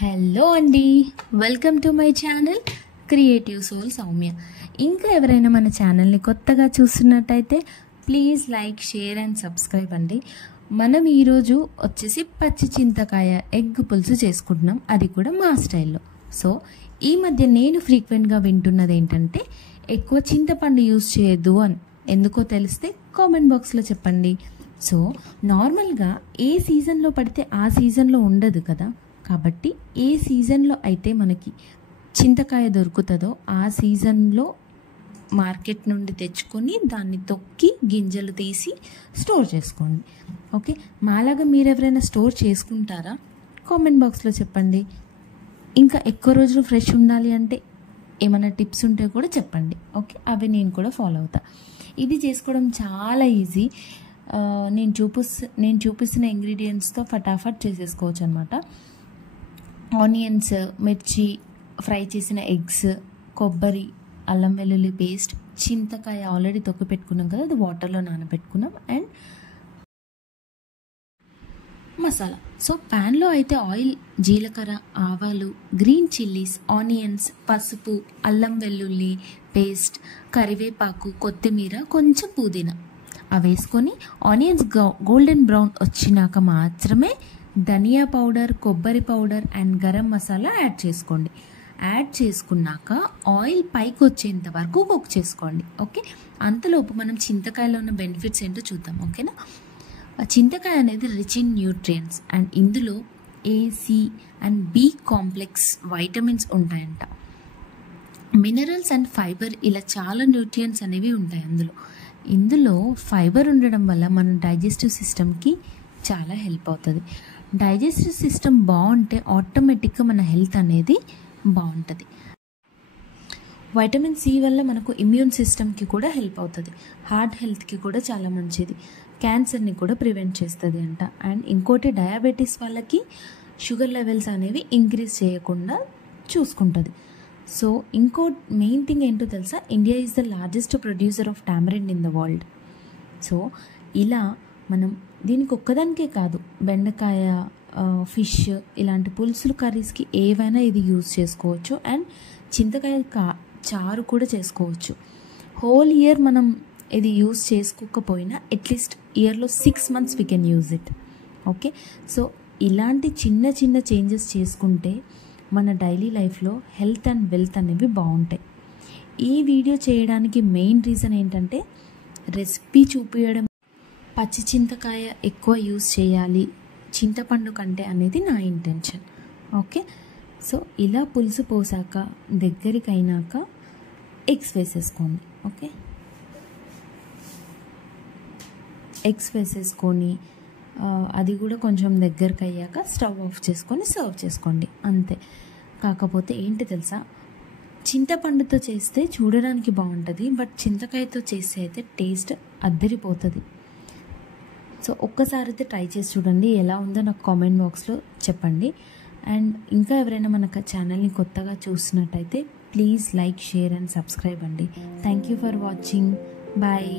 Hello అండి, welcome to my channel creative soul Soumya. ఇంకా ఎవరైనా మన ఛానల్ని కొత్తగా చూస్తున్నట్టయితే please like, share and subscribe అండి. మనం ఈరోజు వచ్చేసి పచ్చి చింతకాయ ఎగ్ పులుసు చేసుకుంటున్నాం, అది కూడా మా స్టైల్లో. సో ఈ మధ్య నేను ఫ్రీక్వెంట్గా వింటున్నది ఏంటంటే ఎక్కువ చింతపండు యూజ్ చేయొద్దు అని. ఎందుకో తెలిస్తే కామెంట్ బాక్స్లో చెప్పండి. సో నార్మల్గా ఏ సీజన్లో పడితే ఆ సీజన్లో ఉండదు కదా, కాబట్టి ఏ సీజన్లో అయితే మనకి చింతకాయ దొరుకుతుందో ఆ సీజన్లో మార్కెట్ నుండి తెచ్చుకొని దాన్ని తొక్కి గింజలు తీసి స్టోర్ చేసుకోండి. ఓకే, మాలాగా మీరు ఎవరైనా స్టోర్ చేసుకుంటారా? కామెంట్ బాక్స్లో చెప్పండి. ఇంకా ఎక్కువ రోజులు ఫ్రెష్ ఉండాలి అంటే ఏమైనా టిప్స్ ఉంటే కూడా చెప్పండి. ఓకే, అవి నేను కూడా ఫాలో అవుతా. ఇది చేసుకోవడం చాలా ఈజీ. నేను చూపిస్తున్న ఇంగ్రీడియంట్స్తో ఫటాఫట్ చేసేసుకోవచ్చు అనమాట. ఆనియన్స్, మిర్చి, ఫ్రై చేసిన ఎగ్స్, కొబ్బరి, అల్లం వెల్లుల్లి పేస్ట్, చింతకాయ ఆల్రెడీ తొక్కి పెట్టుకున్నాం కదా, అది వాటర్లో నానబెట్టుకున్నాం, అండ్ మసాలా. సో ప్యాన్లో అయితే ఆయిల్, జీలకర్ర, ఆవాలు, గ్రీన్ చిల్లీస్, ఆనియన్స్, పసుపు, అల్లం వెల్లుల్లి పేస్ట్, కరివేపాకు, కొత్తిమీర, కొంచెం పుదీనా అవి వేసుకొని ఆనియన్స్ గోల్డెన్ బ్రౌన్ వచ్చినాక మాత్రమే ధనియా పౌడర్, కొబ్బరి powder and garam masala add చేసుకోండి. యాడ్ చేసుకున్నాక ఆయిల్ పైకి వచ్చేంత వరకు కుక్ చేసుకోండి. ఓకే, అంతలోపు మనం చింతకాయలో ఉన్న బెనిఫిట్స్ ఏంటో చూద్దాం. ఓకేనా, చింతకాయ అనేది రిచ్ ఇన్ న్యూట్రియంట్స్ అండ్ ఇందులో A, C and B complex vitamins ఉంటాయంట. మినరల్స్ అండ్ ఫైబర్, ఇలా చాలా న్యూట్రియంట్స్ అనేవి ఉంటాయి ఇందులో ఫైబర్ ఉండడం వల్ల మన డైజెస్టివ్ సిస్టమ్కి చాలా హెల్ప్ అవుతుంది. డైజెస్టివ్ సిస్టమ్ బాగుంటే ఆటోమేటిక్గా మన హెల్త్ అనేది బాగుంటుంది. వైటమిన్ C వల్ల మనకు ఇమ్యూన్ సిస్టమ్కి కూడా హెల్ప్ అవుతుంది. హార్ట్ హెల్త్కి కూడా చాలా మంచిది. క్యాన్సర్ని కూడా ప్రివెంట్ చేస్తుంది అంట. అండ్ ఇంకోటి, డయాబెటీస్ వాళ్ళకి షుగర్ లెవెల్స్ అనేవి ఇంక్రీజ్ చేయకుండా చూసుకుంటుంది. సో ఇంకో మెయిన్ థింగ్ ఏంటో తెలుసా, India is the largest producer of tamarind in the world. So ఇలా మనం దీనికి ఒక్కదానికే కాదు, బెండకాయ, ఫిష్ ఇలాంటి పులుసులు, కర్రీస్కి ఏవైనా ఇది యూజ్ చేసుకోవచ్చు. అండ్ చింతకాయ చారు కూడా చేసుకోవచ్చు. హోల్ ఇయర్ మనం ఇది యూజ్ చేసుకోకపోయినా అట్లీస్ట్ ఇయర్లో 6 months we can use it. Okay, so ఇలాంటి చిన్న చిన్న చేంజెస్ చేసుకుంటే మన డైలీ లైఫ్లో హెల్త్ అండ్ వెల్త్ అనేవి బాగుంటాయి. ఈ వీడియో చేయడానికి మెయిన్ రీజన్ ఏంటంటే రెసిపీ చూపించడం, పచ్చి చింతకాయ ఎక్కువ యూజ్ చేయాలి చింతపండు కంటే అనేది నా ఇంటెన్షన్. ఓకే, సో ఇలా పులుసు పోసాక దగ్గరికి అయినాక ఎగ్స్ వేసేసుకోండి. ఓకే, ఎగ్స్ వేసేసుకొని అది కూడా కొంచెం దగ్గరికి అయ్యాక స్టవ్ ఆఫ్ చేసుకొని సర్వ్ చేసుకోండి, అంతే. కాకపోతే ఏంటి తెలుసా, చింతపండుతో చేస్తే చూడడానికి బాగుంటుంది, బట్ చింతకాయతో చేస్తే అయితే టేస్ట్ అద్దరిపోతుంది. సో ఒక్కసారి అయితే ట్రై చేసి చూడండి, ఎలా ఉందో నాకు కామెంట్ బాక్స్లో చెప్పండి. అండ్ ఇంకా ఎవరైనా మన ఛానల్ని కొత్తగా చూస్తున్నట్టయితే please like, share and subscribe అండి. Thank you for watching. Bye.